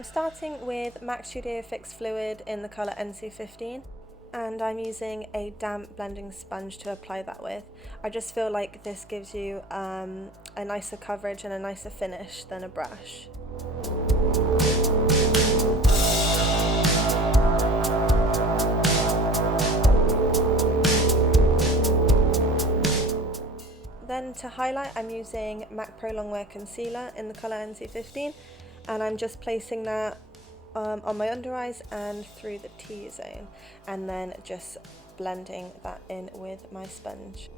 I'm starting with MAC Studio Fix Fluid in the colour NC15, and I'm using a damp blending sponge to apply that with. I just feel like this gives you a nicer coverage and a nicer finish than a brush. Then to highlight, I'm using MAC Pro Longwear Concealer in the colour NC15, and I'm just placing that on my under eyes and through the T-zone, and then just blending that in with my sponge.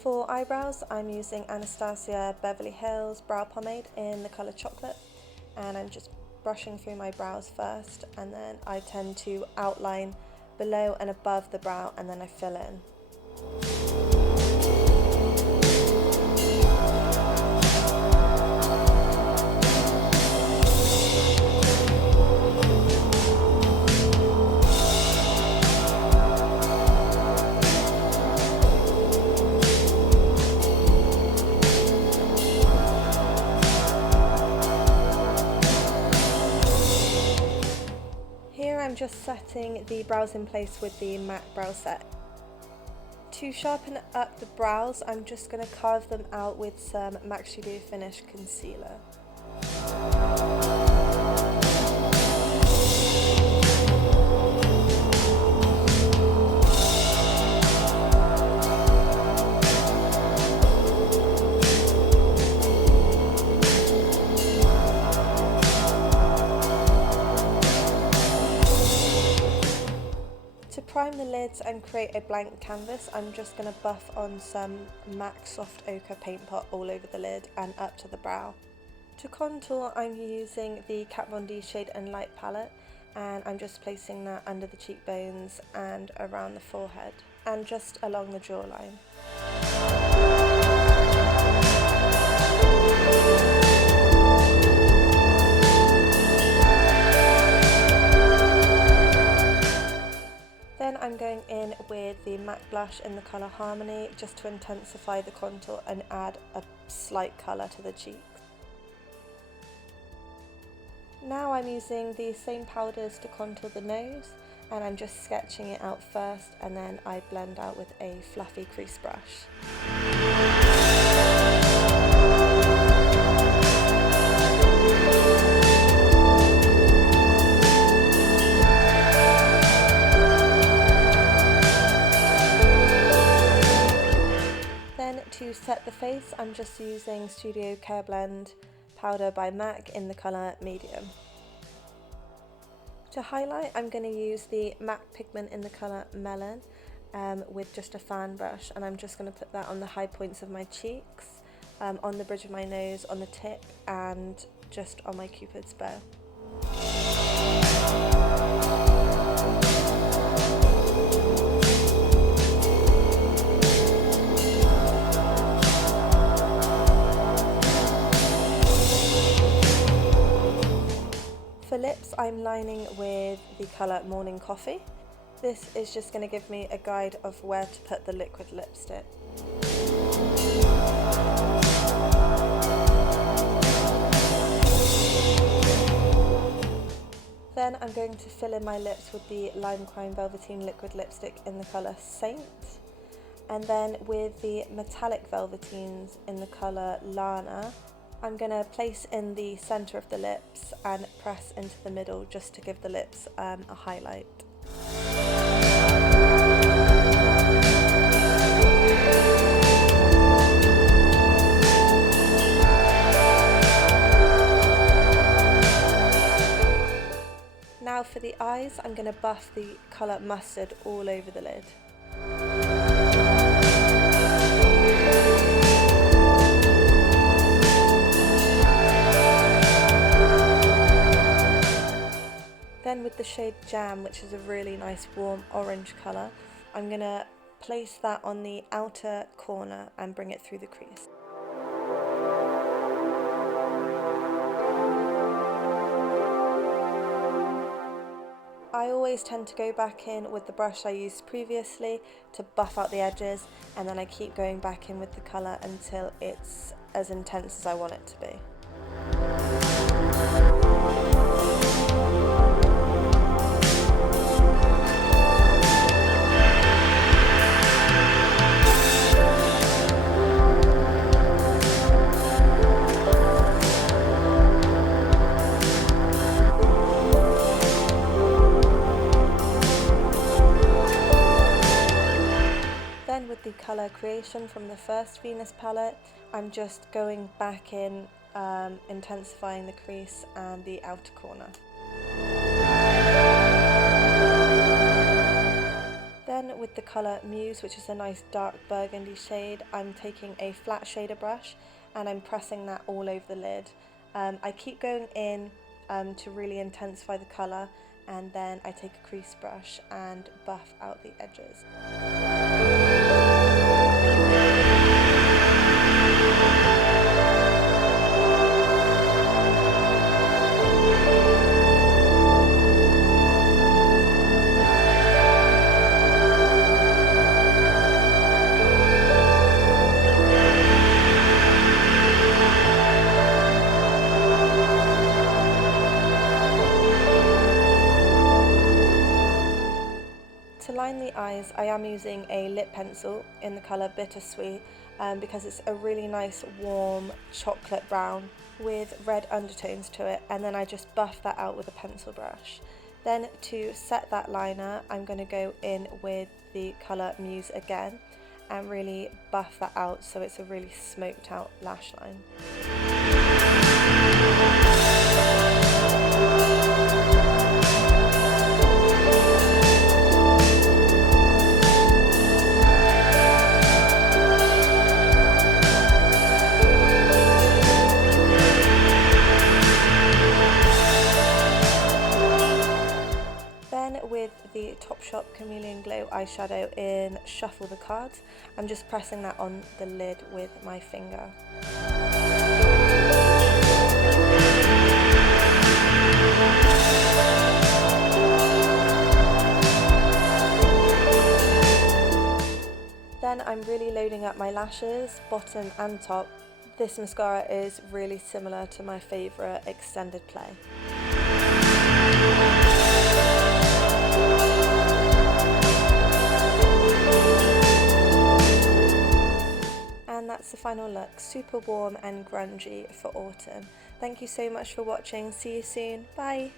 For eyebrows, I'm using Anastasia Beverly Hills Brow Pomade in the colour Chocolate, and I'm just brushing through my brows first, and then I tend to outline below and above the brow, and then I fill in. I'm just setting the brows in place with the MAC brow set. To sharpen up the brows, I'm just going to carve them out with some MAC Studio Finish concealer. To prime the lids and create a blank canvas, I'm just going to buff on some MAC Soft Ochre paint pot all over the lid and up to the brow. To contour, I'm using the Kat Von D Shade and Light palette, and I'm just placing that under the cheekbones and around the forehead and just along the jawline. Then I'm going in with the MAC blush in the colour Harmony just to intensify the contour and add a slight colour to the cheeks. Now I'm using the same powders to contour the nose, and I'm just sketching it out first, and then I blend out with a fluffy crease brush. To set the face, I'm just using Studio Careblend powder by MAC in the colour Medium. To highlight, I'm going to use the MAC Pigment in the colour Melon with just a fan brush, and I'm just going to put that on the high points of my cheeks, on the bridge of my nose, on the tip, and just on my Cupid's bow. For lips, I'm lining with the colour Morning Coffee. This is just going to give me a guide of where to put the liquid lipstick. Then I'm going to fill in my lips with the Lime Crime Velveteen liquid lipstick in the colour Saint. And then with the metallic velveteens in the colour LANA, I'm going to place in the centre of the lips and press into the middle just to give the lips a highlight. Now for the eyes, I'm going to buff the colour Mustard all over the lid. Then with the shade Jam, which is a really nice warm orange colour, I'm going to place that on the outer corner and bring it through the crease. I always tend to go back in with the brush I used previously to buff out the edges, and then I keep going back in with the colour until it's as intense as I want it to be. With the colour creation from the first Venus palette, I'm just going back in, intensifying the crease and the outer corner. Then with the colour Muse, which is a nice dark burgundy shade, I'm taking a flat shader brush and I'm pressing that all over the lid. I keep going in to really intensify the colour, and then I take a crease brush and buff out the edges. To line the eyes, I am using a lip pencil in the colour Bittersweet because it's a really nice warm chocolate brown with red undertones to it, and then I just buff that out with a pencil brush. Then to set that liner, I'm going to go in with the colour Muse again and really buff that out so it's a really smoked out lash line. With the Topshop Chameleon Glow eyeshadow in Shuffle the Cards, I'm just pressing that on the lid with my finger. Then I'm really loading up my lashes, bottom and top. This mascara is really similar to my favourite Extended Play. And that's the final look, super warm and grungy for autumn. Thank you so much for watching, see you soon, bye!